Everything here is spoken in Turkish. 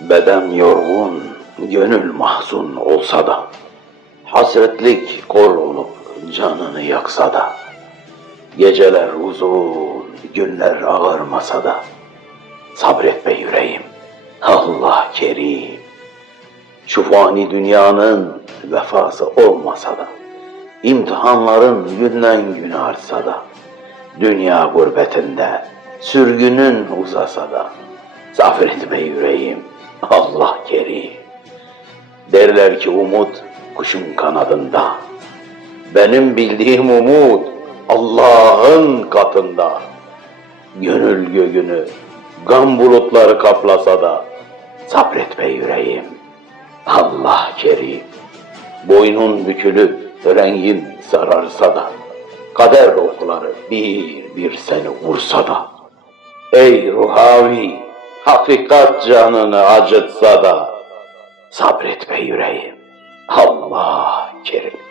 Beden yorgun, gönül mahzun olsa da, hasretlik kor olup canını yaksa da, geceler uzun, günler ağarmasa da, sabret be yüreğim, Allah kerim. Şu fani dünyanın vefası olmasa da, imtihanların günden güne artsa da, dünya gurbetinde sürgünün uzasa da, sabret be yüreğim, Allah kerim. Derler ki umut kuşun kanadında, benim bildiğim umut Allah'ın katında. Gönül göğünü gam bulutları kaplasa da, sabret be yüreğim, Allah kerim. Boynun bükülüp rengin sararsa da, kader okları bir bir seni vursa da, ey ruhavi, hakikat canını acıtsa da, sabret be yüreğim, Allah kerim.